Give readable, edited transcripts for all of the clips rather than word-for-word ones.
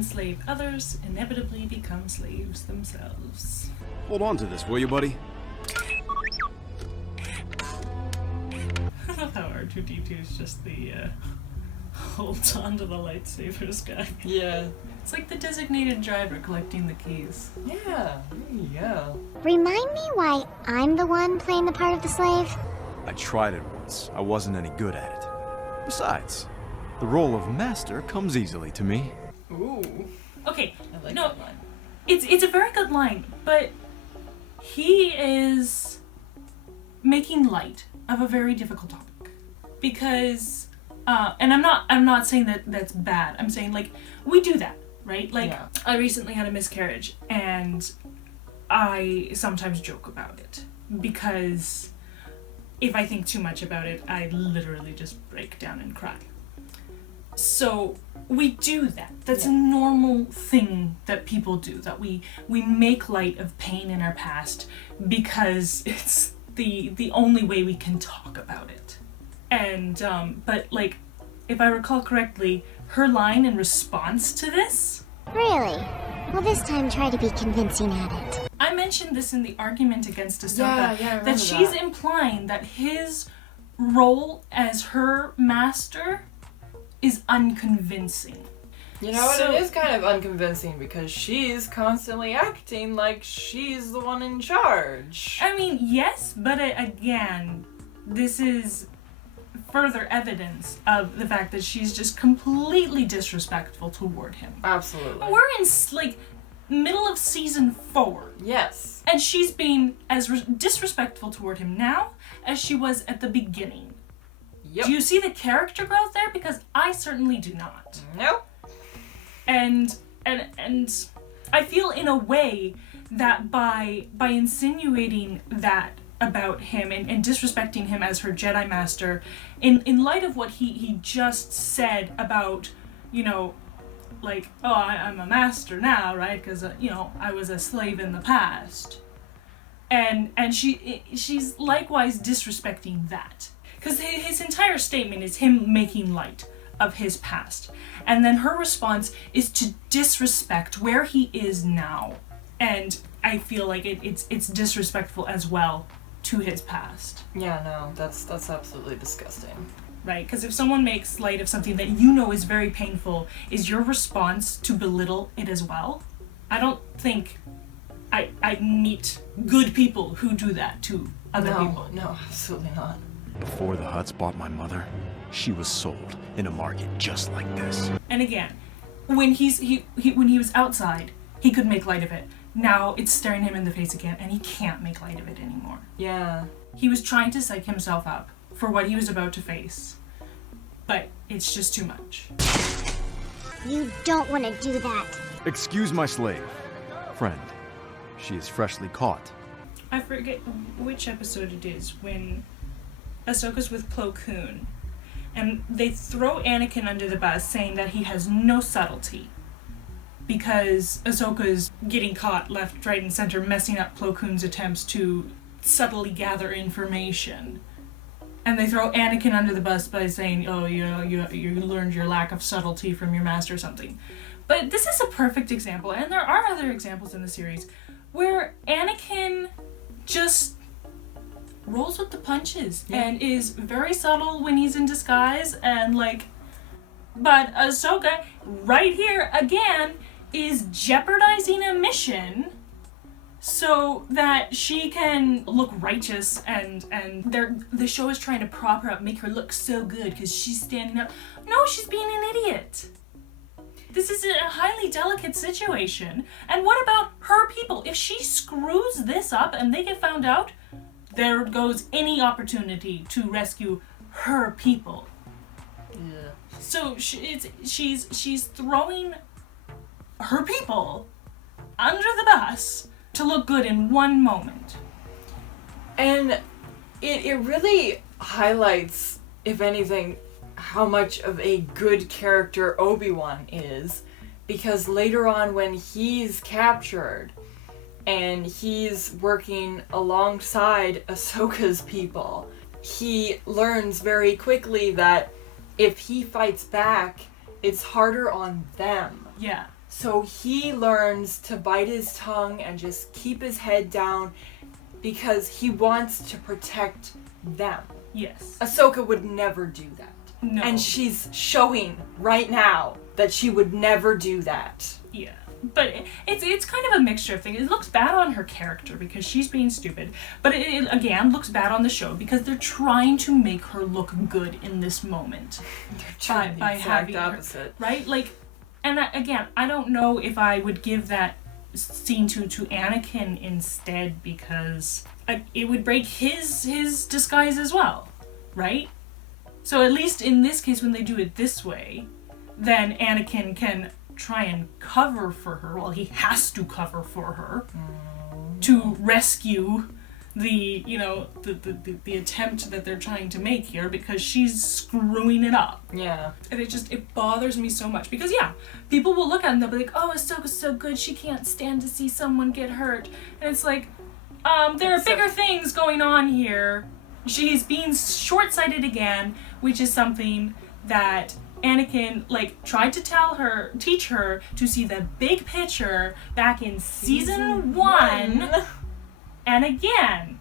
enslave others inevitably become slaves themselves. Hold on to this, will you, buddy? I love how R2-D2 is just the holds on to the lightsabers guy. Yeah. It's like the designated driver collecting the keys. Yeah, there you go. Remind me why I'm the one playing the part of the slave? I tried it once. I wasn't any good at it. Besides, the role of master comes easily to me. Ooh. Okay, I like no, that line. it's a very good line, but he is making light of a very difficult topic. Because, and I'm not saying that that's bad. I'm saying, like, we do that, right? Like, Yeah. I recently had a miscarriage, and I sometimes joke about it. Because if I think too much about it, I literally just break down and cry. So we do that. That's a normal thing that people do, that we make light of pain in our past because it's the only way we can talk about it. And but like, if I recall correctly, her line in response to this, Really? Well, this time try to be convincing at it. I mentioned this in the argument against Ahsoka, Yeah, I remember that she's that. implying that his role as her master is unconvincing. You know what? So- It is kind of unconvincing because she's constantly acting like she's the one in charge. I mean, yes, but again, this is further evidence of the fact that she's just completely disrespectful toward him. Absolutely. We're in, like, middle of season 4. Yes. And she's being as disrespectful toward him now as she was at the beginning. Yep. Do you see the character growth there? Because I certainly do not. Nope. And I feel in a way that by insinuating that about him and disrespecting him as her Jedi Master, in light of what he just said about, you know, like, oh, I'm a master now, right? Because, you know, I was a slave in the past. And she's likewise disrespecting that. Because his entire statement is him making light of his past. And then her response is to disrespect where he is now. And I feel like it's disrespectful as well to his past. Yeah, no, that's absolutely disgusting. Right? Because if someone makes light of something that you know is very painful, is your response to belittle it as well? I don't think I meet good people who do that to other people. No, absolutely not. Before the Hutts bought my mother, she was sold in a market just like this. And again, when when he was outside, he could make light of it. Now it's staring him in the face again, and he can't make light of it anymore. Yeah. He was trying to psych himself up for what he was about to face, but it's just too much. You don't want to do that. Excuse my slave. Friend, she is freshly caught. I forget which episode it is when Ahsoka's with Plo Koon, and they throw Anakin under the bus saying that he has no subtlety because Ahsoka's getting caught left, right, and center messing up Plo Koon's attempts to subtly gather information. And they throw Anakin under the bus by saying, oh, you learned your lack of subtlety from your master or something. But this is a perfect example, and there are other examples in the series, where Anakin just rolls with the punches and is very subtle when he's in disguise, and but Ahsoka, right here again, is jeopardizing a mission so that she can look righteous, and the show is trying to prop her up, make her look so good because she's standing up. No, she's being an idiot. This is a highly delicate situation. And what about her people? If she screws this up and they get found out, there goes any opportunity to rescue her people. Yeah. So she's throwing her people under the bus to look good in one moment. And it really highlights, if anything, how much of a good character Obi-Wan is, because later on when he's captured and he's working alongside Ahsoka's people, he learns very quickly that if he fights back, it's harder on them. Yeah. So he learns to bite his tongue and just keep his head down because he wants to protect them. Yes. Ahsoka would never do that. No. And she's showing right now that she would never do that. Yeah. But it's kind of a mixture of things. It looks bad on her character because she's being stupid. But it again looks bad on the show because they're trying to make her look good in this moment. They're trying the exact opposite. Right? Like, and again, I don't know if I would give that scene to Anakin instead because it would break his disguise as well. Right? So at least in this case, when they do it this way, then Anakin can try and cover for her. Well, he has to cover for her to rescue the attempt that they're trying to make here because she's screwing it up. Yeah. And it bothers me so much because people will look at it and they'll be like, oh, Ahsoka's so good, she can't stand to see someone get hurt. And it's like, there are bigger things going on here. She's being short-sighted again, which is something that Anakin tried to teach her to see the big picture back in season 1. And again,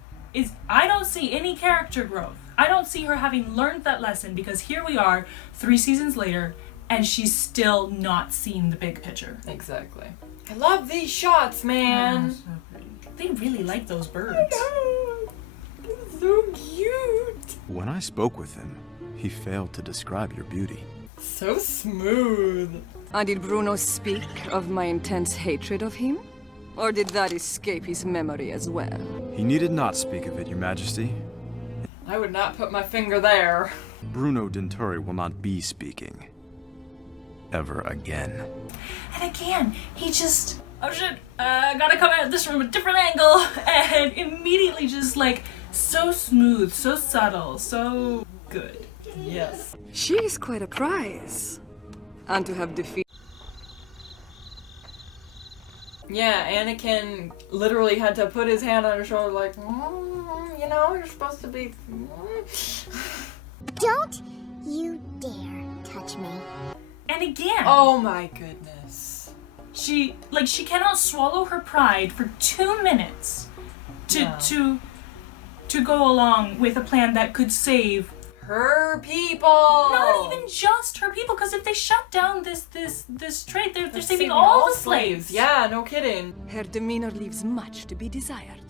I don't see any character growth. I don't see her having learned that lesson because here we are 3 seasons later and she's still not seen the big picture. Exactly. I love these shots, man. So pretty. They really like those birds. It's so cute. When I spoke with him, he failed to describe your beauty. So smooth. And did Bruno speak of my intense hatred of him? Or did that escape his memory as well? He needed not speak of it, Your Majesty. I would not put my finger there. Bruno Dinturi will not be speaking. Ever again. And again, he just, oh shit, gotta come at this from a different angle, and immediately just so smooth, so subtle, so good. Yes. She is quite a prize. And to have defeated... Yeah, Anakin literally had to put his hand on her shoulder you're supposed to be... Don't you dare touch me. And again, Oh my goodness. she cannot swallow her pride for 2 minutes to go along with a plan that could save Her people! not even just her people, because if they shut down this trade, they're saving all the slaves. Yeah, no kidding. Her demeanor leaves much to be desired.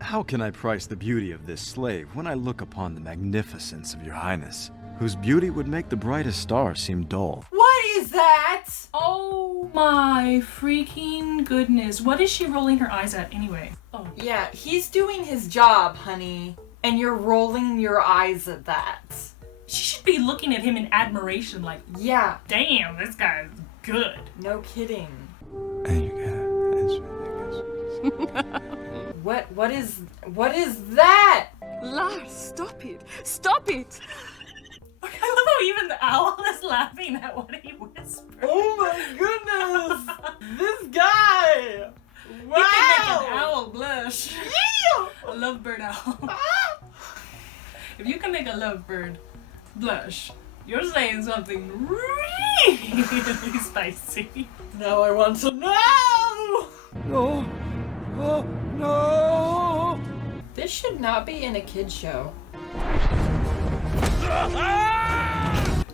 How can I price the beauty of this slave when I look upon the magnificence of your highness, whose beauty would make the brightest star seem dull? What is that? Oh my freaking goodness. What is she rolling her eyes at anyway? Oh. Yeah, he's doing his job, honey. And you're rolling your eyes at that. She should be looking at him in admiration Yeah, damn, this guy's good. no kidding. And you gotta What is that? Lars, stop it! Stop it! I love how even the owl is laughing at what he whispered. Oh my goodness! This guy! Wow! He can make an owl blush. Yeah! A lovebird owl. If you can make a lovebird blush, you're saying something really spicy. Now I want to know! No! Oh, no! This should not be in a kid's show.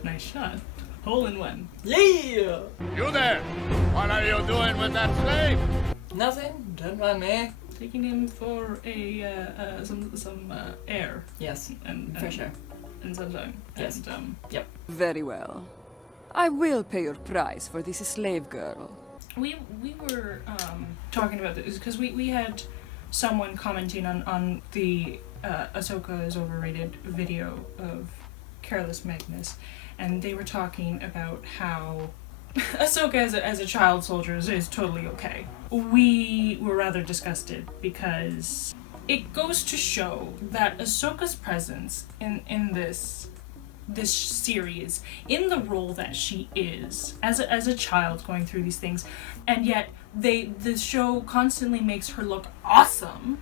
Nice shot. Hole in one. Yeah! You there! What are you doing with that slave? Nothing. Don't mind me. Taking him for some air Yes, and for sure. and sunshine. Yes. And Very well. I will pay your price for this slave girl. we were talking about this because we had someone commenting on the Ahsoka is overrated video of Careless Magnus, and they were talking about how Ahsoka as a child soldier is totally okay. We were rather disgusted because it goes to show that Ahsoka's presence in this series, in the role that she is as a child going through these things, and yet the show constantly makes her look awesome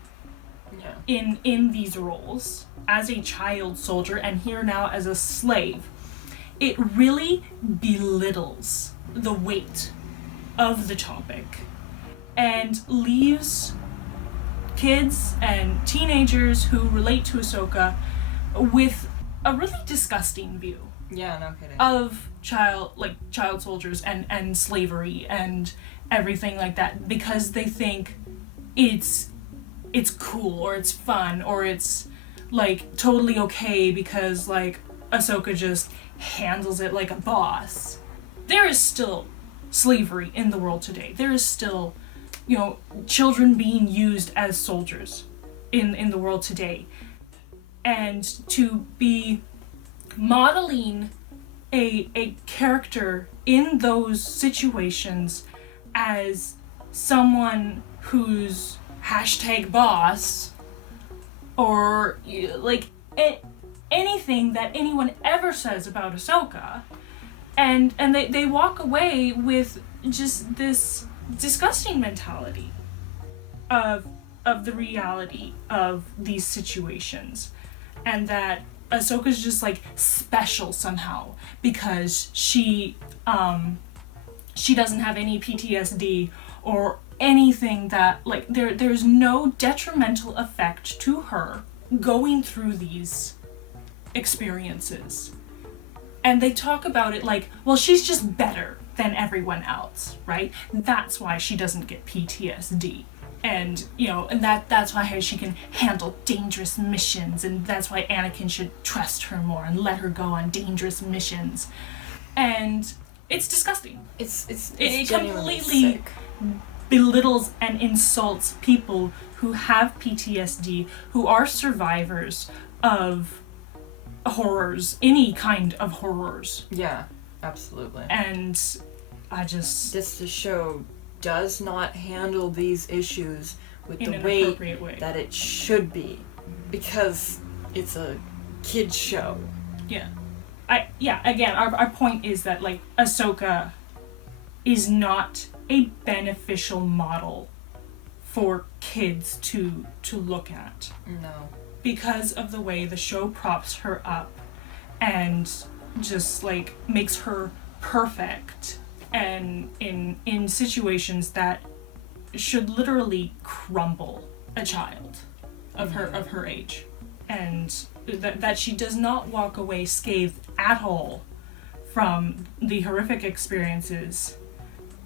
in these roles as a child soldier and here now as a slave. it really belittles the weight of the topic and leaves kids and teenagers who relate to Ahsoka with a really disgusting view Yeah, no kidding. of child soldiers and slavery and everything like that, because they think it's cool or it's fun or it's like totally okay because like Ahsoka just handles it like a boss. There is still slavery in the world today. There is still, children being used as soldiers in the world today. And to be modeling a character in those situations as someone who's #boss or like anything that anyone ever says about Ahsoka, and they walk away with just this disgusting mentality of the reality of these situations, and that Ahsoka's just like special somehow because she doesn't have any PTSD or anything that like there's no detrimental effect to her going through these experiences. And they talk about it like, well, she's just better than everyone else, right? That's why she doesn't get PTSD. And, and that's why she can handle dangerous missions, and that's why Anakin should trust her more and let her go on dangerous missions. And it's disgusting. It completely sick. Belittles and insults people who have PTSD, who are survivors of horrors, any kind of horrors. Yeah, absolutely. And I just... This show does not handle these issues with in the an way appropriate way that it should be, because it's a kid's show. Yeah. Again, our point is that, like, Ahsoka is not a beneficial model for kids to look at. No. Because of the way the show props her up and just, like, makes her perfect, and in situations that should literally crumble a child of her age. And that she does not walk away scathed at all from the horrific experiences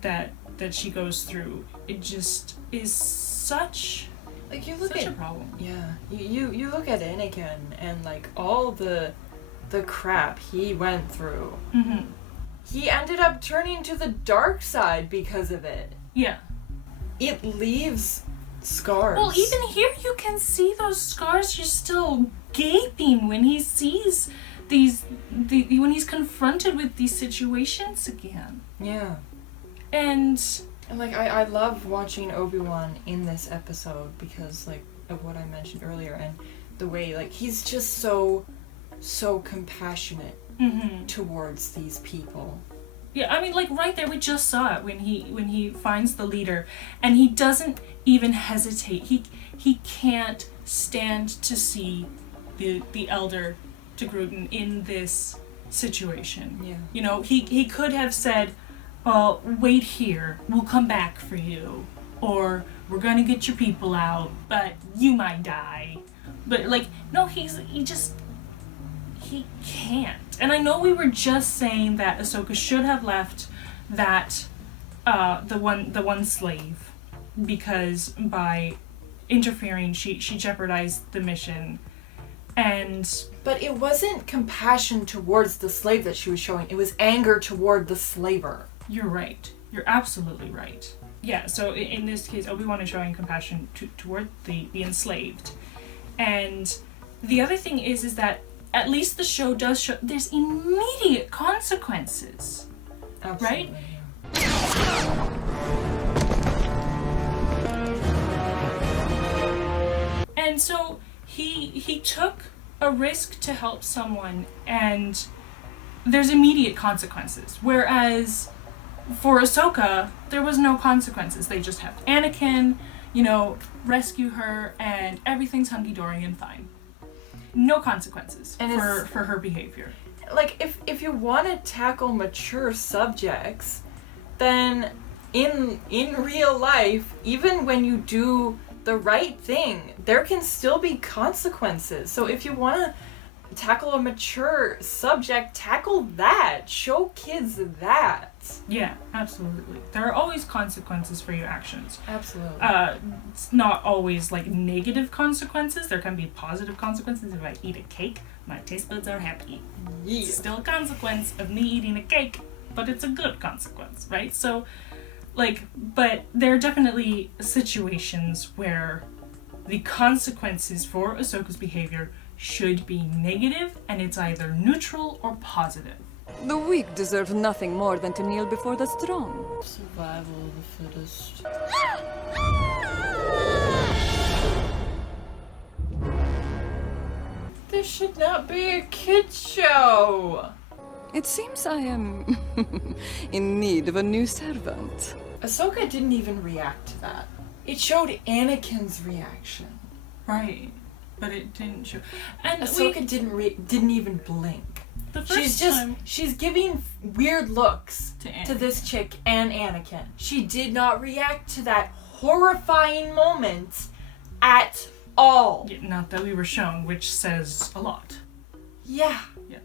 that she goes through. It just is such Like, you look such at a problem. Yeah, you look at Anakin and like all the crap he went through. Mm-hmm. He ended up turning to the dark side because of it. Yeah. It leaves scars. Well, even here you can see those scars are still gaping when he sees when he's confronted with these situations again. Yeah. And like I love watching Obi-Wan in this episode because like of what I mentioned earlier, and the way like he's just so compassionate towards these people. yeah, I mean, like right there, we just saw it when he finds the leader, and he doesn't even hesitate. He can't stand to see the elder to Gruden in this situation. Yeah. He could have said, well, wait here, we'll come back for you, or we're gonna get your people out, but you might die. But like, no, he can't. And I know we were just saying that Ahsoka should have left that the one slave, because by interfering she jeopardized the mission. But it wasn't compassion towards the slave that she was showing, it was anger toward the slaver. You're right. You're absolutely right. Yeah, so in this case, Obi-Wan is showing compassion toward the enslaved. And the other thing is that at least the show does show there's immediate consequences. Absolutely. Right? And so he took a risk to help someone, and there's immediate consequences. Whereas for Ahsoka, there was no consequences. They just have Anakin, rescue her, and everything's hunky-dory and fine. No consequences and for her behavior. like, if you want to tackle mature subjects, then in real life, even when you do the right thing, there can still be consequences. So if you want to tackle a mature subject, tackle that. Show kids that. Yeah, absolutely. There are always consequences for your actions. Absolutely. It's not always like negative consequences. There can be positive consequences. If I eat a cake, my taste buds are happy. Yeah. It's still a consequence of me eating a cake, but it's a good consequence, right? So, like, but there are definitely situations where the consequences for Ahsoka's behavior should be negative, and it's either neutral or positive. The weak deserve nothing more than to kneel before the strong. Survival of the fittest. This should not be a kid's show. It seems I am in need of a new servant. Ahsoka didn't even react to that. It showed Anakin's reaction. Right. But it didn't show. And Ahsoka didn't even blink. The first time she's giving weird looks to to this chick and Anakin. She did not react to that horrifying moment at all. Yeah, not that we were shown, which says a lot. Yeah. Yeah.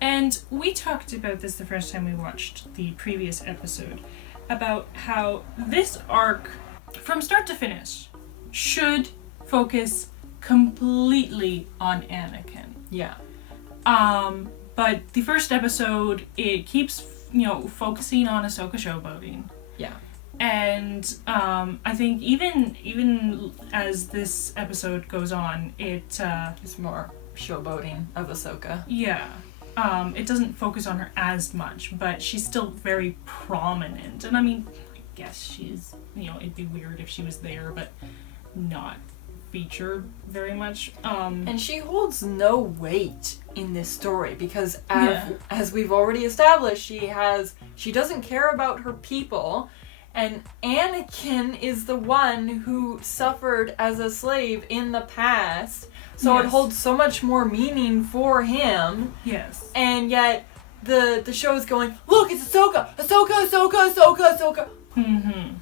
And we talked about this the first time we watched the previous episode, about how this arc, from start to finish, should focus completely on Anakin. Yeah. But the first episode, it keeps, focusing on Ahsoka showboating. Yeah. And I think even as this episode goes on, it's more showboating of Ahsoka. Yeah. It doesn't focus on her as much, but she's still very prominent. And I mean, I guess she's, it'd be weird if she was there, but not featured very much. And she holds no weight in this story because as we've already established, she doesn't care about her people, and Anakin is the one who suffered as a slave in the past, so it holds so much more meaning for him. Yes. And yet the show is going, look, it's Ahsoka! Ahsoka, Ahsoka, Ahsoka, Ahsoka! Mm-hmm.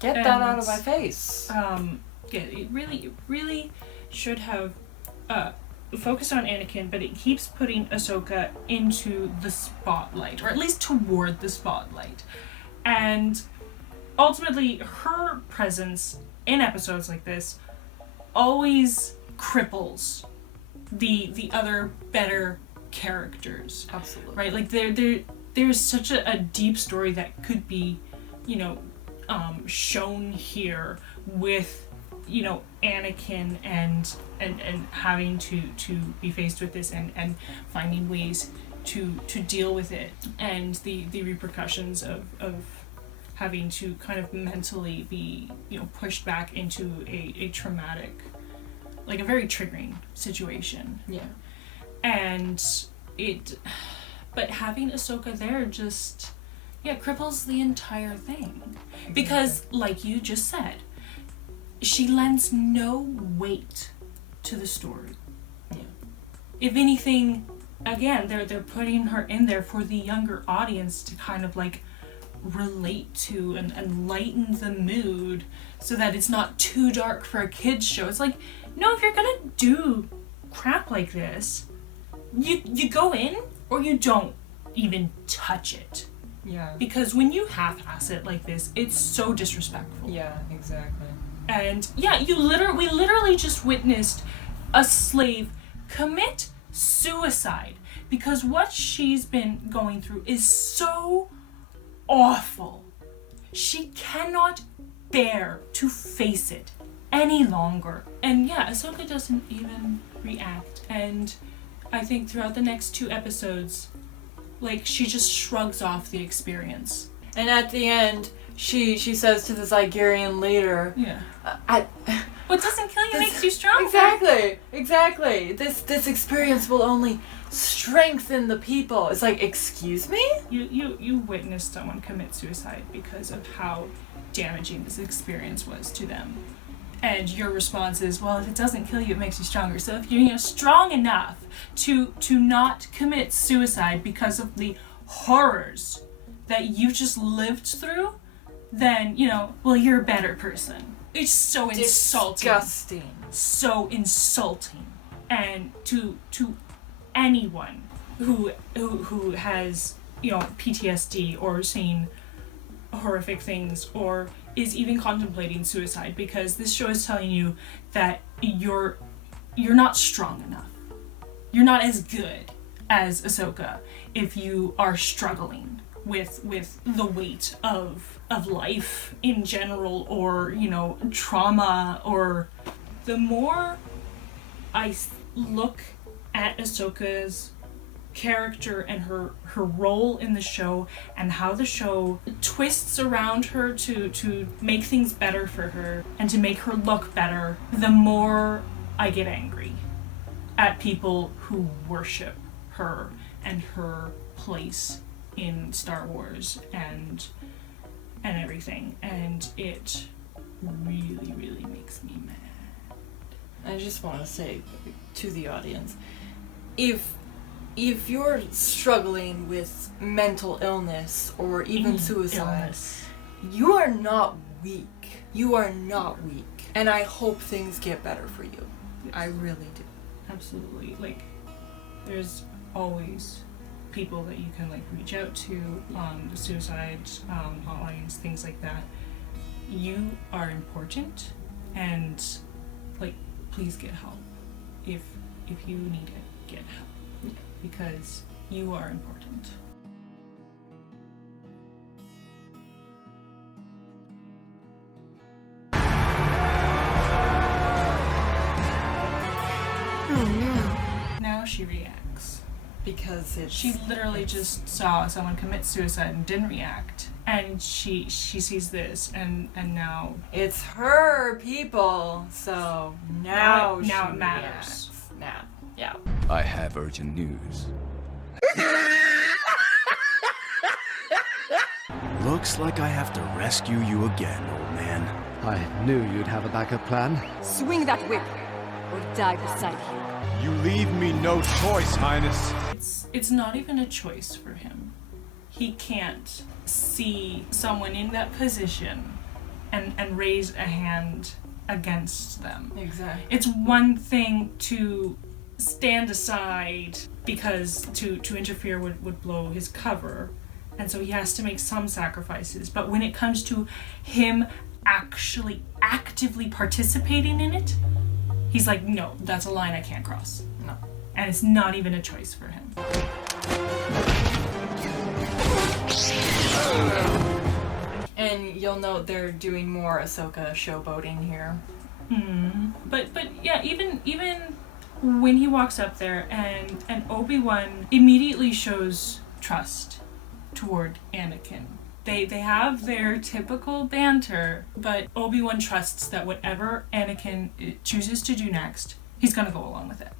Get that out of my face. Yeah, it really should have focused on Anakin, but it keeps putting Ahsoka into the spotlight, or at least toward the spotlight. And ultimately, her presence in episodes like this always cripples the other better characters. Absolutely. Right? Like there's such a deep story that could be, shown here with Anakin and having to be faced with this and finding ways to deal with it, and the repercussions of having to kind of mentally be pushed back into a traumatic, like a very triggering situation. Yeah. And but having Ahsoka there just cripples the entire thing. Exactly. Because like you just said, she lends no weight to the story. Yeah. If anything, again, they're putting her in there for the younger audience to kind of like relate to and lighten the mood so that it's not too dark for a kid's show. It's like, no, if you're gonna do crap like this, you go in or you don't even touch it. Yeah. Because when you half-ass it like this, it's so disrespectful. Yeah, exactly. And we literally just witnessed a slave commit suicide because what she's been going through is so awful. She cannot bear to face it any longer. And Ahsoka doesn't even react. And I think throughout the next 2 episodes, like, she just shrugs off the experience. And at the end, she says to the Zygerian leader, what doesn't kill you makes you stronger. Exactly. This experience will only strengthen the people. It's like, excuse me? You witnessed someone commit suicide because of how damaging this experience was to them. And your response is, well, if it doesn't kill you, it makes you stronger. So if you're strong enough to not commit suicide because of the horrors that you just lived through, then, well, you're a better person. It's so insulting. Disgusting. So insulting. And to anyone who has, PTSD or seen horrific things or is even contemplating suicide, because this show is telling you that you're not strong enough. You're not as good as Ahsoka if you are struggling with the weight of life in general, or trauma. Or the more I look at Ahsoka's character and her role in the show, and how the show twists around her to make things better for her and to make her look better, the more I get angry at people who worship her and her place in Star Wars and everything, and it really, really makes me mad. I just want to say to the audience, if you're struggling with mental illness or even suicide, you are not weak. You are not weak. And I hope things get better for you. Yes. I really do. Absolutely. Like, there's always people that you can reach out to, the suicide hotlines, things like that. You are important, and please get help. If you need it, get help. Because you are important. Oh no. Now she reacts. Because she literally just saw someone commit suicide and didn't react. And she sees this, and now it's her people. So now it matters. Reacts. Now. Yeah. I have urgent news. Looks like I have to rescue you again, old man. I knew you'd have a backup plan. Swing that whip, or die beside him. You leave me no choice, Highness. It's not even a choice for him. He can't see someone in that position and raise a hand against them. Exactly. It's one thing to stand aside because to interfere would blow his cover, and so he has to make some sacrifices. But when it comes to him actually actively participating in it, he's like, no, that's a line I can't cross. No. And it's not even a choice for him. And you'll note they're doing more Ahsoka showboating here. But yeah, even when he walks up there and Obi-Wan immediately shows trust toward Anakin. They have their typical banter, but Obi-Wan trusts that whatever Anakin chooses to do next, he's gonna go along with it.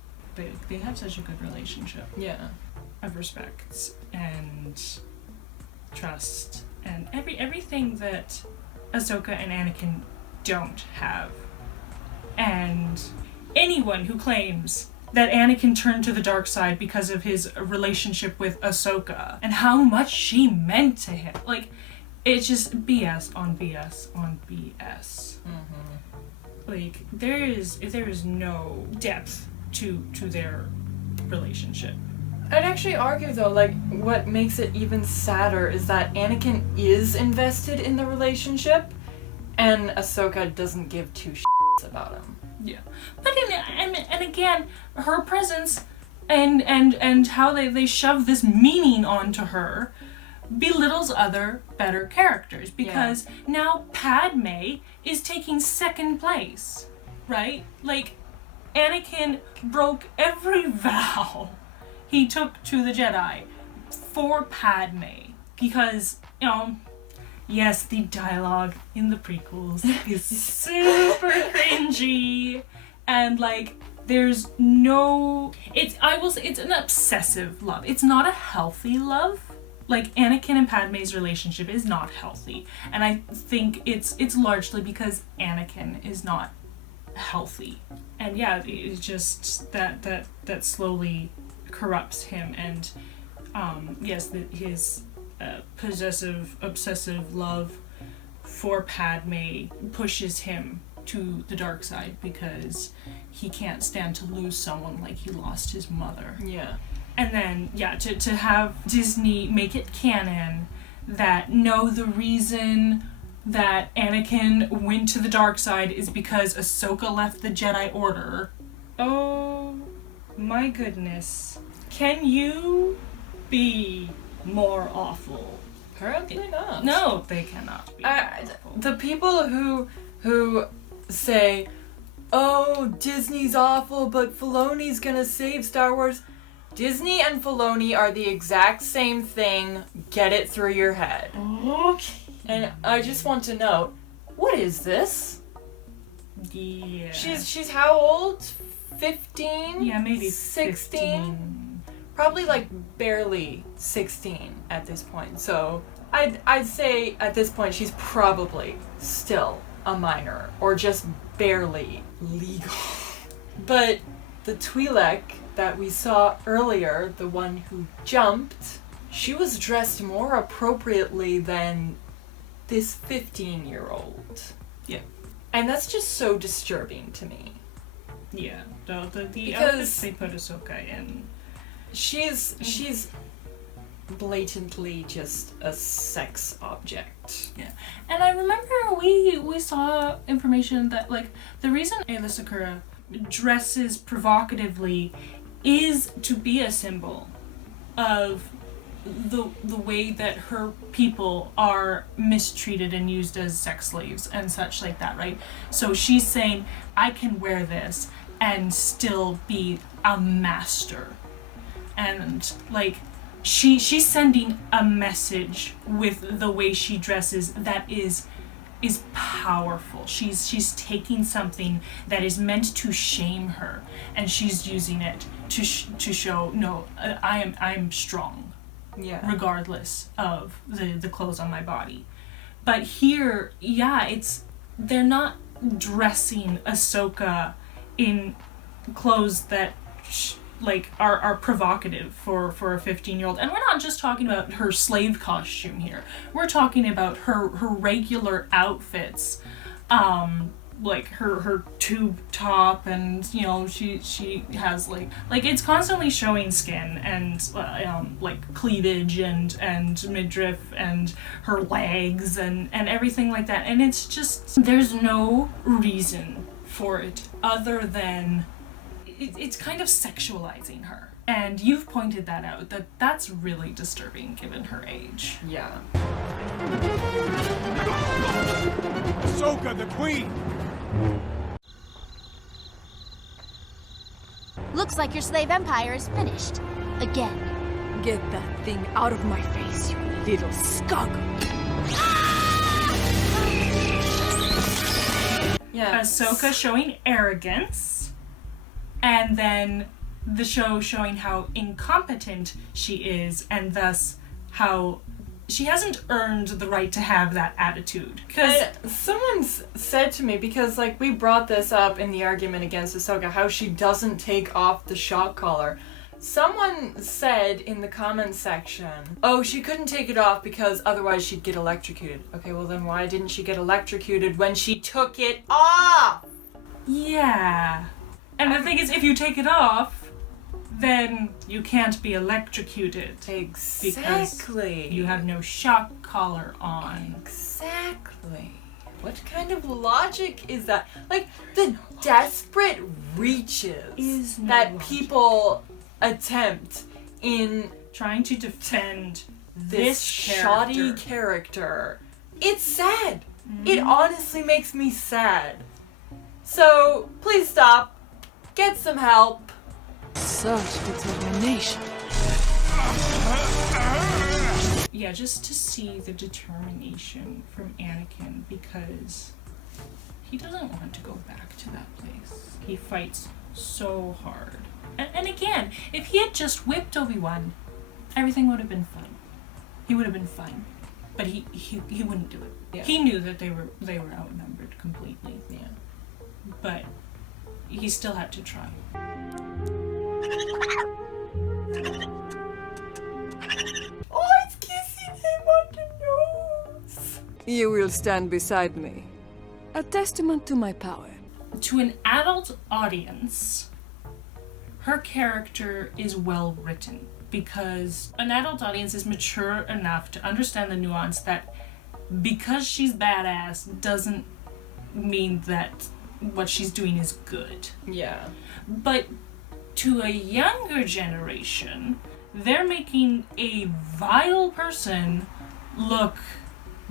They have such a good relationship. Yeah. Of respect and trust and everything that Ahsoka and Anakin don't have. And anyone who claims that Anakin turned to the dark side because of his relationship with Ahsoka and how much she meant to him, it's just BS on BS on BS. There is no depth to their relationship. I'd actually argue though, what makes it even sadder is that Anakin is invested in the relationship, and Ahsoka doesn't give two shits about him. Yeah, but and again, her presence and how they shove this meaning onto her belittles other better characters, because now Padme is taking second place, right? Anakin broke every vow he took to the Jedi for Padme, because yes, the dialogue in the prequels is super cringy, and there's no, I will say it's an obsessive love. It's not a healthy love. Anakin and Padme's relationship is not healthy, and I think it's largely because Anakin is not healthy. And yeah, it's just that slowly corrupts him, and yes, his possessive, obsessive love for Padme pushes him to the dark side because he can't stand to lose someone like he lost his mother. Yeah. And then, yeah, to have Disney make it canon that no, the reason that Anakin went to the dark side is because Ahsoka left the Jedi Order. Oh my goodness. Can you be more awful? Apparently not. No, they cannot be. The people who say, "Oh, Disney's awful, but Filoni's gonna save Star Wars." Disney and Filoni are the exact same thing. Get it through your head. Okay. And I just want to note, what is this? Yeah. She's how old? 15? Yeah, maybe 16? 15. Probably like barely 16 at this point. So I'd say at this point she's probably still a minor or just barely legal. But the Twi'lek that we saw earlier, the one who jumped, she was dressed more appropriately than this 15-year-old. Yeah. And that's just so disturbing to me. Yeah. The Because outfits they put Ahsoka in. She's blatantly just a sex object. Yeah. And I remember we saw information that, like, the reason Aayla Secura dresses provocatively is to be a symbol of the way that her people are mistreated and used as sex slaves and such like that, right? So she's saying, I can wear this and still be a master. And, like, she's sending a message with the way she dresses that is powerful. She's taking something that is meant to shame her, and she's using it to show, no, I am strong. Yeah. Regardless of the clothes on my body. But here, yeah, they're not dressing Ahsoka in clothes that are provocative for a 15-year-old. And we're not just talking about her slave costume here. We're talking about her regular outfits, like her tube top, and she has like it's constantly showing skin and like cleavage and midriff and her legs and everything like that. And it's just, there's no reason for it other than it's kind of sexualizing her. And you've pointed that out, that's really disturbing given her age. Yeah. Ahsoka, the queen! Looks like your slave empire is finished. Again. Get that thing out of my face, you little skunk! Yeah. Ahsoka showing arrogance, and then the show showing how incompetent she is, and thus how she hasn't earned the right to have that attitude. Because someone said to me, because like we brought this up in the argument against Ahsoka, how she doesn't take off the shock collar. Someone said in the comments section, oh, she couldn't take it off because otherwise she'd get electrocuted. Okay, well then why didn't she get electrocuted when she took it off? yeah. And the thing is, if you take it off, then you can't be electrocuted. Exactly. Because you have no shock collar on. Exactly. What kind of logic is that? Like, the desperate reaches that logic. people attempt in Trying to defend this shoddy character. It's sad. It honestly makes me sad. So, please stop. Get some help. Such determination. Yeah, just to see the determination from Anakin, because he doesn't want to go back to that place. He fights so hard. And again, if he had just whipped Obi-Wan, everything would have been fine. He would have been fine. But he wouldn't do it. Yeah. He knew that they were outnumbered completely. Yeah. But he still had to try. Oh, it's kissing him on the nose. You will stand beside me. A testament to my power. To an adult audience, her character is well written because an adult audience is mature enough to understand the nuance that because she's badass doesn't mean that what she's doing is good. Yeah. But to a younger generation, they're making a vile person look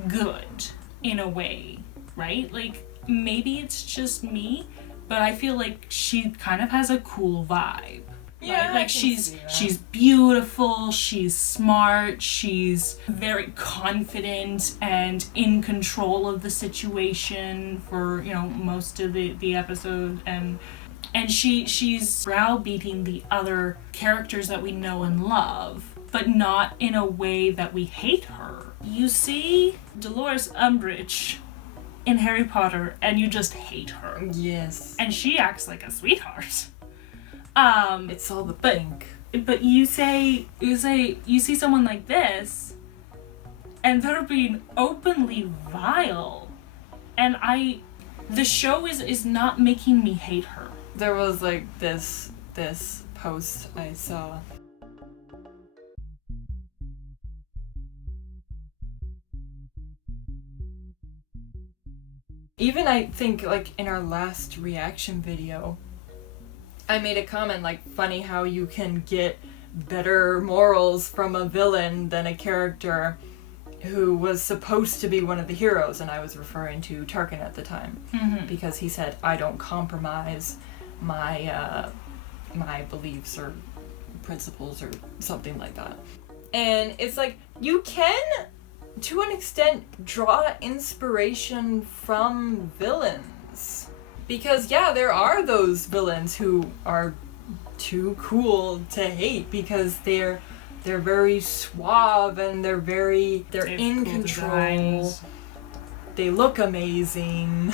good in a way, right? Like, maybe it's just me, but I feel like she kind of has a cool vibe. Yeah, right? Like she's beautiful, she's smart, she's very confident and in control of the situation for, you know, most of the episode, and she's browbeating the other characters that we know and love, but not in a way that we hate her. You see Dolores Umbridge in Harry Potter and you just hate her. Yes. And she acts like a sweetheart. It's all the pink. But you see someone like this and they're being openly vile. And the show is not making me hate her. There was like this post I saw. Even I think like in our last reaction video, I made a comment like, funny how you can get better morals from a villain than a character who was supposed to be one of the heroes, and I was referring to Tarkin at the time, because he said, I don't compromise my my beliefs or principles or something like that. And it's like, you can, to an extent, draw inspiration from villains. Because, yeah, there are those villains who are too cool to hate because they're very suave and they're in cool control. designs. They look amazing.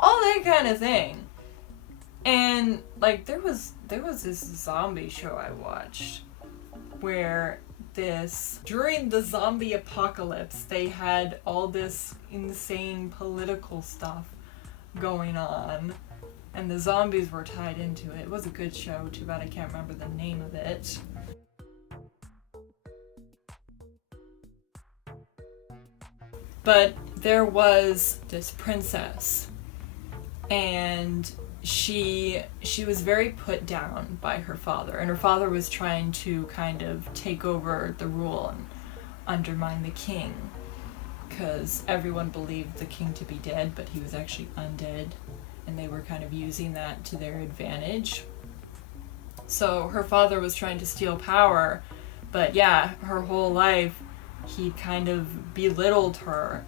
All that kind of thing. And like there was this zombie show I watched where during the zombie apocalypse they had all this insane political stuff going on, and the zombies were tied into it. It was a good show, too bad I can't remember the name of it. But there was this princess, and she was very put down by her father, and her father was trying to kind of take over the rule and undermine the king, because everyone believed the king to be dead, but he was actually undead, and they were kind of using that to their advantage. So her father was trying to steal power, but yeah, her whole life he kind of belittled her.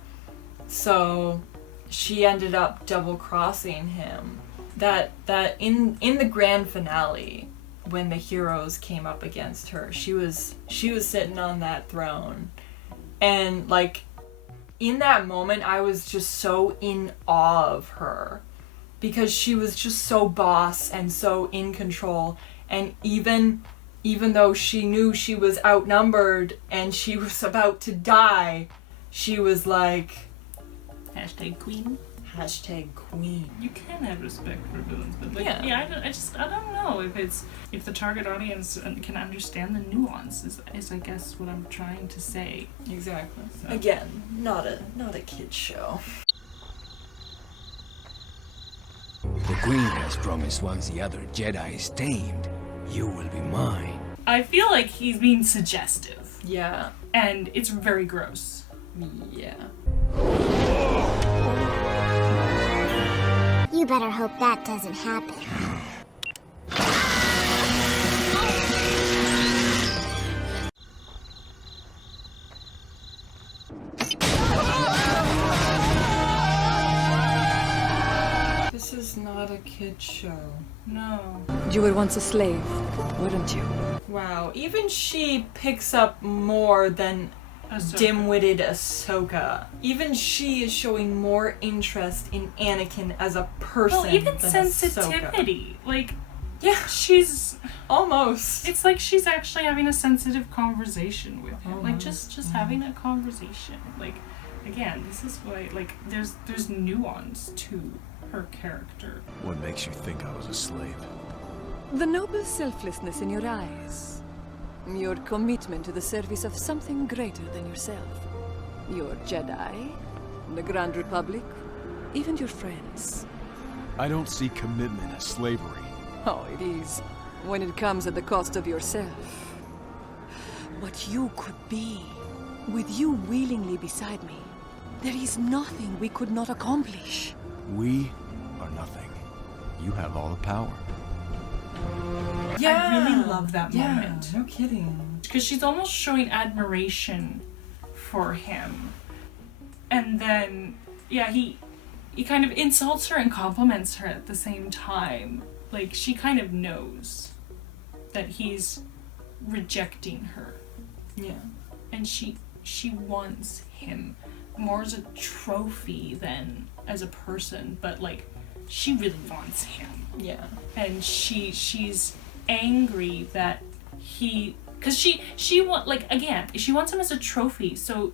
So she ended up double-crossing him. That in the grand finale, when the heroes came up against her, she was sitting on that throne, and like in that moment I was just so in awe of her because she was just so boss and so in control, and even though she knew she was outnumbered and she was about to die, she was like #queen. #queen. You can have respect for villains, but like, I don't know if the target audience can understand the nuance. Is I guess what I'm trying to say. Exactly. So. Again, not a kid's show. The Queen has promised once the other Jedi is tamed, you will be mine. I feel like he's being suggestive. Yeah. And it's very gross. Yeah. You better hope that doesn't happen. This is not a kid's show. No. You were once a slave, weren't you? Wow, even she picks up more than dim-witted Ahsoka. Even she is showing more interest in Anakin as a person. Well, even than sensitivity. Ahsoka. Like, yeah, she's almost. It's like she's actually having a sensitive conversation with him. Like, just having a conversation. Like, again, this is why, like, there's nuance to her character. What makes you think I was a slave? The noble selflessness in your eyes. Your commitment to the service of something greater than yourself. Your Jedi, the Grand Republic, even your friends. I don't see commitment as slavery. Oh, it is. When it comes at the cost of yourself. What you could be, with you willingly beside me, there is nothing we could not accomplish. We are nothing. You have all the power. Yeah, I really love that yeah, moment. no kidding. Because she's almost showing admiration for him. And then, yeah, he kind of insults her and compliments her at the same time. Like, she kind of knows that he's rejecting her. Yeah. And she wants him more as a trophy than as a person, but, like, she really wants him. Yeah. And she's angry that because she want, like, again, she wants him as a trophy, so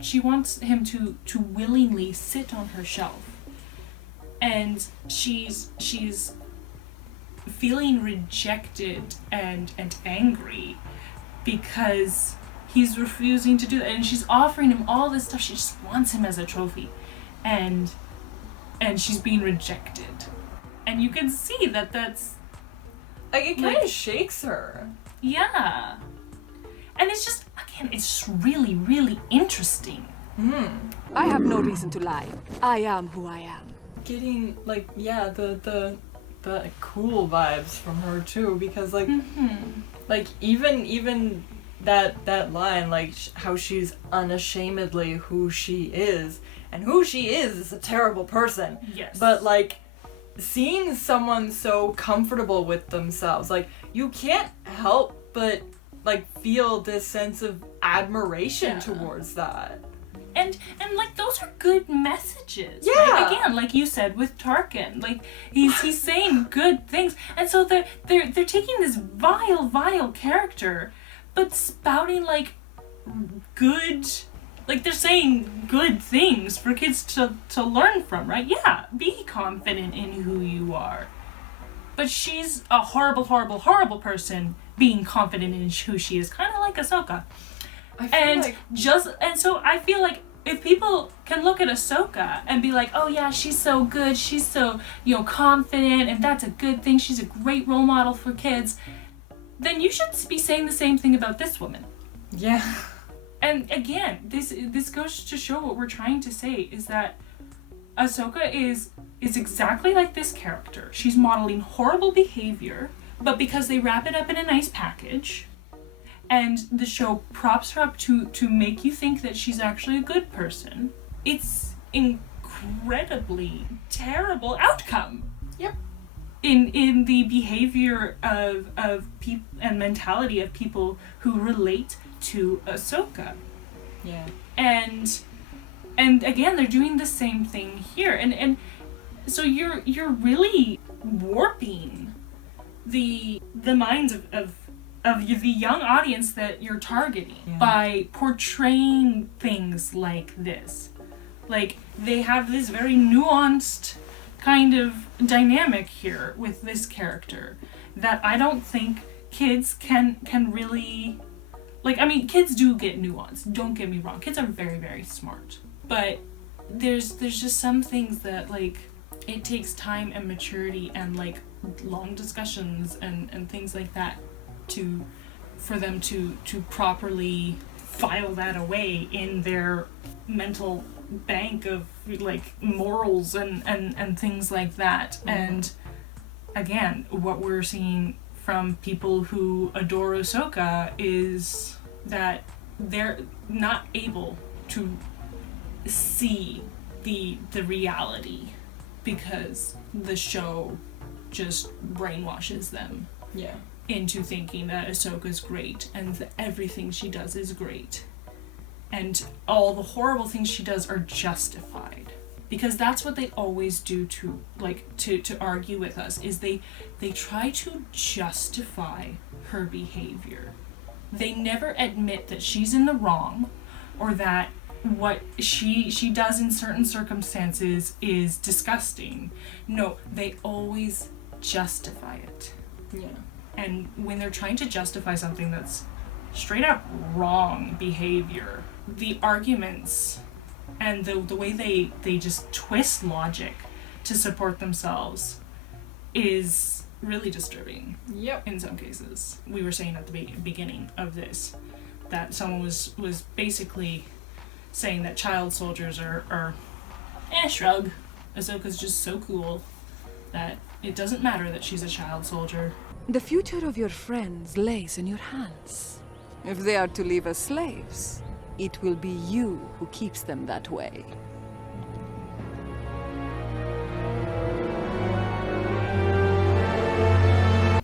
she wants him to willingly sit on her shelf, and she's feeling rejected and angry because he's refusing to do that, and she's offering him all this stuff. She just wants him as a trophy, and she's being rejected, and you can see that's like, it kind of shakes her. Yeah. And it's just, again, it's just really, really interesting. I have no reason to lie. I am who I am. Getting, like, yeah, the cool vibes from her too, because, like, like, even that line, like, how she's unashamedly who she is, and who she is a terrible person. Yes. But, like, seeing someone so comfortable with themselves, like, you can't help but, like, feel this sense of admiration towards that. And like, those are good messages. Yeah. Right? Again, like you said with Tarkin, like he's saying good things, and so they're taking this vile character, but spouting like good, like they're saying good things for kids to learn from, right? Yeah, be confident in who you are. But she's a horrible person being confident in who she is, kind of like Ahsoka. So I feel like if people can look at Ahsoka and be like, oh yeah, she's so good, she's so, confident, and that's a good thing, she's a great role model for kids, then you should be saying the same thing about this woman. Yeah. And again, this goes to show what we're trying to say, is that Ahsoka is exactly like this character. She's modeling horrible behavior, but because they wrap it up in a nice package, and the show props her up to make you think that she's actually a good person, it's incredibly terrible outcome. Yep. In the behavior of people and mentality of people who relate to Ahsoka. Yeah. And again, they're doing the same thing here, and so you're really warping the minds of the young audience that you're targeting by portraying things like this. Like, they have this very nuanced kind of dynamic here with this character that I don't think kids can really, like, I mean, kids do get nuance, don't get me wrong, kids are very, very smart, but there's just some things that, like, it takes time and maturity and, like, long discussions and things like that for them to properly file that away in their mental bank of, like, morals and things like that. And again, what we're seeing from people who adore Ahsoka is that they're not able to see the reality because the show just brainwashes them into thinking that Ahsoka's great and that everything she does is great. and all the horrible things she does are justified. Because that's what they always do to argue with us, is they try to justify her behavior. They never admit that she's in the wrong, or that what she does in certain circumstances is disgusting. No, they always justify it. Yeah. And when they're trying to justify something that's straight up wrong behavior, the arguments and the way they just twist logic to support themselves is really disturbing. Yep. In some cases. We were saying at the beginning of this that someone was basically saying that child soldiers are shrug. Ahsoka's just so cool that it doesn't matter that she's a child soldier. The future of your friends lays in your hands. If they are to live as slaves, it will be you who keeps them that way.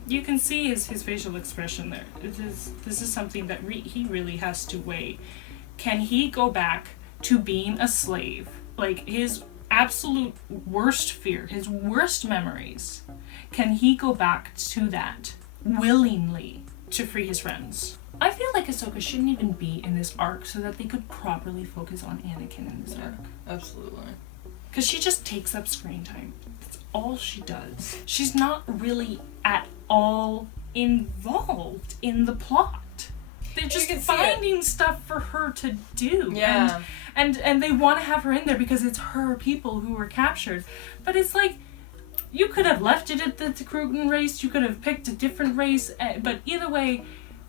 You can see his facial expression there. This is something that he really has to weigh. Can he go back to being a slave? Like, his absolute worst fear, his worst memories. Can he go back to that willingly to free his friends? I feel like Ahsoka shouldn't even be in this arc so that they could properly focus on Anakin in this arc. Absolutely. Because she just takes up screen time. That's all she does. She's not really at all involved in the plot. They're just finding stuff for her to do. Yeah. And they want to have her in there because it's her people who were captured. But it's like, you could have left it at the Krogan race, you could have picked a different race, but either way,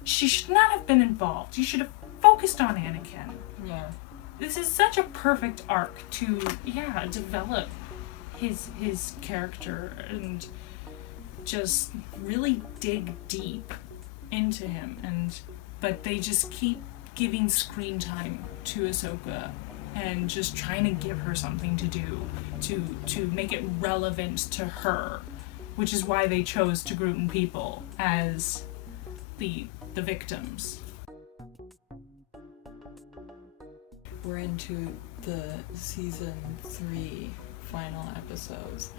she should not have been involved. You should have focused on Anakin. Yeah. This is such a perfect arc to, develop his character and just really dig deep into him. But they just keep giving screen time to Ahsoka and just trying to give her something to do to make it relevant to her, which is why they chose Togrutan people as the victims. We're into the season 3 final episodes,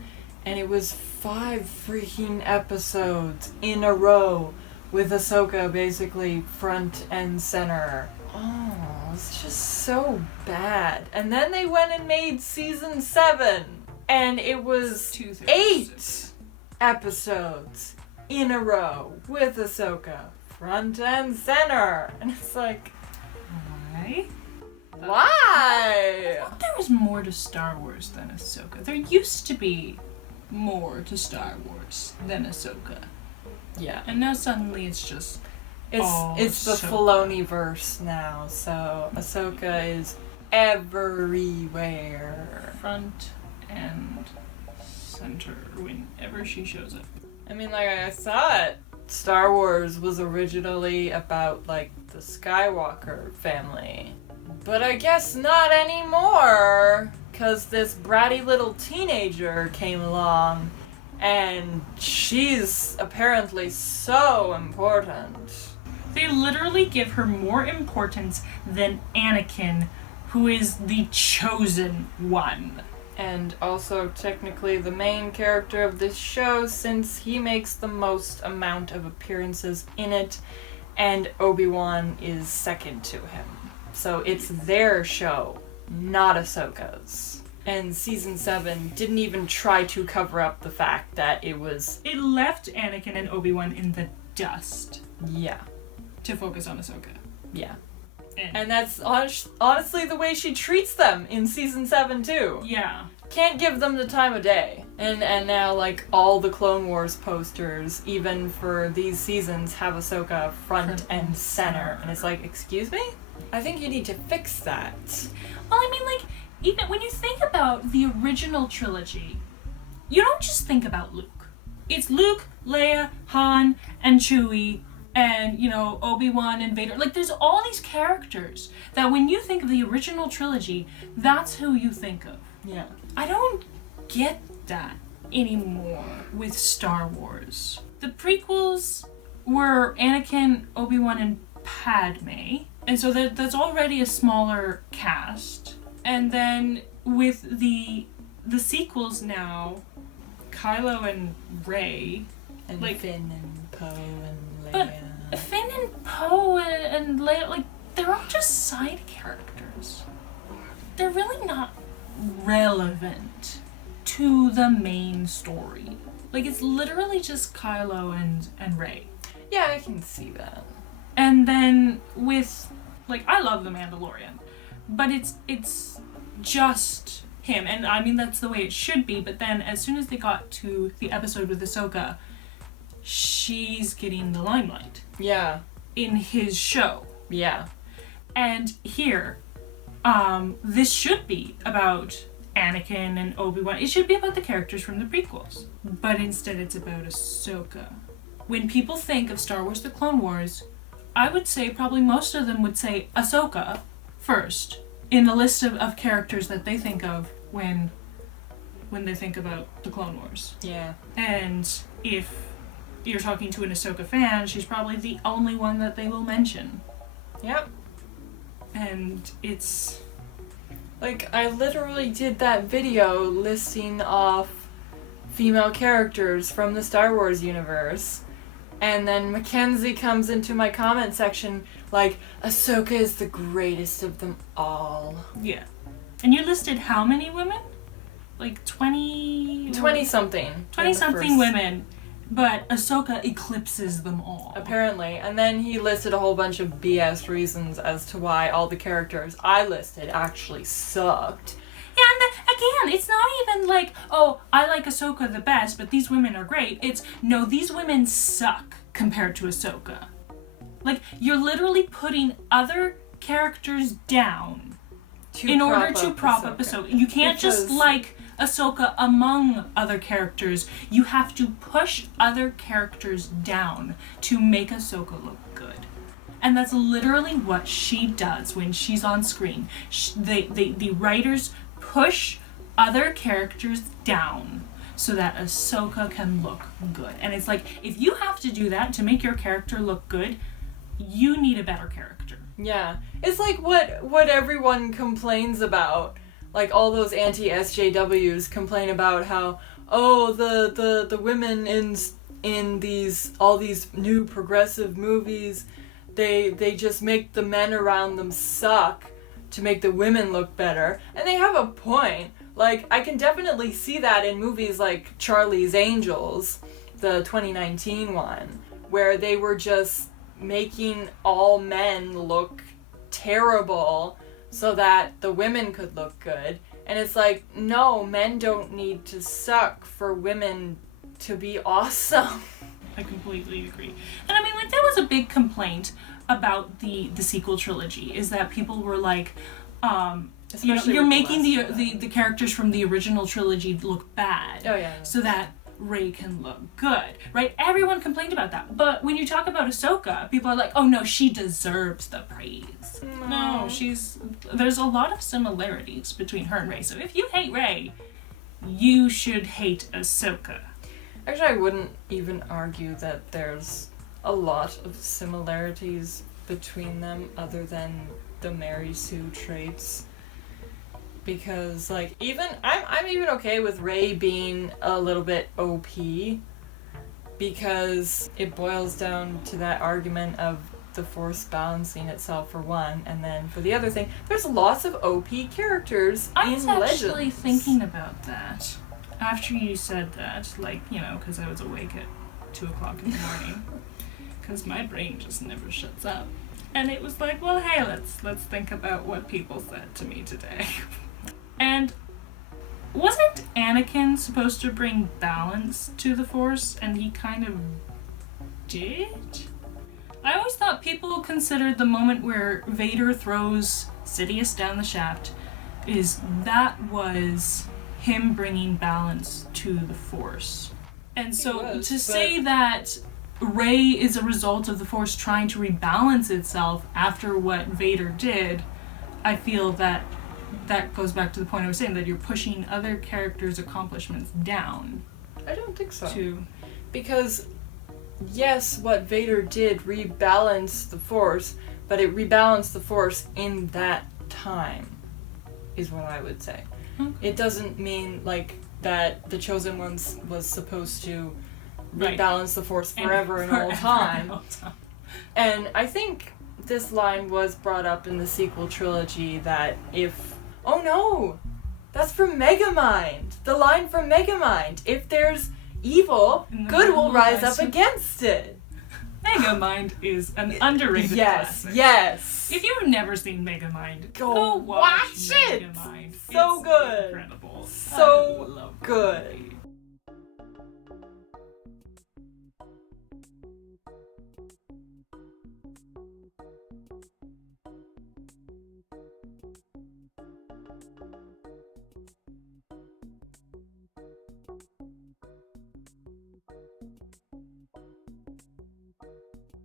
and it was 5 freaking episodes in a row with Ahsoka basically front and center. Oh, it's just so bad. And then they went and made season 7, and it was 8 episodes in a row with Ahsoka front and center. And it's like, Why? why? I thought there was more to Star Wars than Ahsoka. There used to be more to Star Wars than Ahsoka. Yeah. And now suddenly it's just It's the Filoni-verse now, so Ahsoka is everywhere. front and center whenever she shows up. I mean, like, I thought Star Wars was originally about, like, the Skywalker family. But I guess not anymore, because this bratty little teenager came along, and she's apparently so important. They literally give her more importance than Anakin, who is the chosen one. And also technically the main character of this show, since he makes the most amount of appearances in it, and Obi-Wan is second to him. So it's their show, not Ahsoka's. And season 7 didn't even try to cover up the fact that it left Anakin and Obi-Wan in the dust. Yeah. To focus on Ahsoka. Yeah. And that's honestly the way she treats them in season 7 too. Yeah. Can't give them the time of day. And now, like, all the Clone Wars posters, even for these seasons, have Ahsoka front and center. And it's like, excuse me? I think you need to fix that. Well, I mean, like, even when you think about the original trilogy, you don't just think about Luke. It's Luke, Leia, Han, and Chewie, and, Obi-Wan and Vader. Like, there's all these characters that when you think of the original trilogy, that's who you think of. Yeah. I don't get that anymore with Star Wars. The prequels were Anakin, Obi-Wan, and Padme, And so that's already a smaller cast. And then with the sequels now, Kylo and Rey, And like Finn and Poe and but Leia. Finn and Poe and Leia, like, they're all just side characters. They're really not relevant to the main story. Like, it's literally just Kylo and Rey. Yeah, I can see that. And then with, like, I love The Mandalorian, but it's just him. And I mean, that's the way it should be, but then as soon as they got to the episode with Ahsoka, she's getting the limelight. Yeah. In his show. Yeah. And here, this should be about Anakin and Obi-Wan. It should be about the characters from the prequels. But instead it's about Ahsoka. When people think of Star Wars The Clone Wars, I would say probably most of them would say Ahsoka first in the list of characters that they think of when they think about The Clone Wars. Yeah. And if you're talking to an Ahsoka fan, she's probably the only one that they will mention. Yep. And it's... Like, I literally did that video listing off female characters from the Star Wars universe. And then Mackenzie comes into my comment section like, Ahsoka is the greatest of them all. Yeah. And you listed how many women? Like 20... 20-something. 20-something women. But Ahsoka eclipses them all. Apparently. And then he listed a whole bunch of BS reasons as to why all the characters I listed actually sucked. Yeah, and again, it's not even like, oh, I like Ahsoka the best, but these women are great. It's, no, these women suck compared to Ahsoka. Like, you're literally putting other characters down in order to prop up Ahsoka. You can't just like Ahsoka among other characters. You have to push other characters down to make Ahsoka look good. And that's literally what she does when she's on screen. The writers push other characters down so that Ahsoka can look good. And it's like, if you have to do that to make your character look good, you need a better character. Yeah. It's like what everyone complains about. Like, all those anti-SJWs complain about how, oh, the women in these all these new progressive movies, they just make the men around them suck to make the women look better. And they have a point. Like, I can definitely see that in movies like Charlie's Angels, the 2019 one, where they were just making all men look terrible so that the women could look good. And it's like, no, men don't need to suck for women to be awesome. I completely agree. And I mean, like, that was a big complaint about the sequel trilogy, is that people were like, you're making the characters from the original trilogy look bad. Oh, yeah. So that Rey can look good, right? Everyone complained about that. But when you talk about Ahsoka, people are like, oh no, she deserves the praise. No, there's a lot of similarities between her and Rey. So if you hate Rey, you should hate Ahsoka. Actually, I wouldn't even argue that there's a lot of similarities between them other than the Mary Sue traits. Because, like, I'm even okay with Rey being a little bit OP, because it boils down to that argument of the Force balancing itself for one, and then for the other thing, there's lots of OP characters in Legends. I was actually thinking about that after you said that, like, you know, because I was awake at 2 o'clock in the morning, because my brain just never shuts up. And it was like, well, hey, let's think about what people said to me today. And wasn't Anakin supposed to bring balance to the Force, and he kind of did? I always thought people considered the moment where Vader throws Sidious down the shaft that was him bringing balance to the Force. And so say that Rey is a result of the Force trying to rebalance itself after what Vader did, I feel that goes back to the point I was saying, that you're pushing other characters' accomplishments down. I don't think so. Because, yes, what Vader did rebalanced the Force, but it rebalanced the Force in that time, is what I would say. It doesn't mean, like, that the Chosen Ones was supposed to rebalance the Force forever and all time. And I think this line was brought up in the sequel trilogy that if... Oh no! That's from Megamind! The line from Megamind! If there's evil, good will rise up against it! Megamind is an underrated classic. Yes! If you've never seen Megamind, go watch it! Megamind. So it's good! Incredible. So good.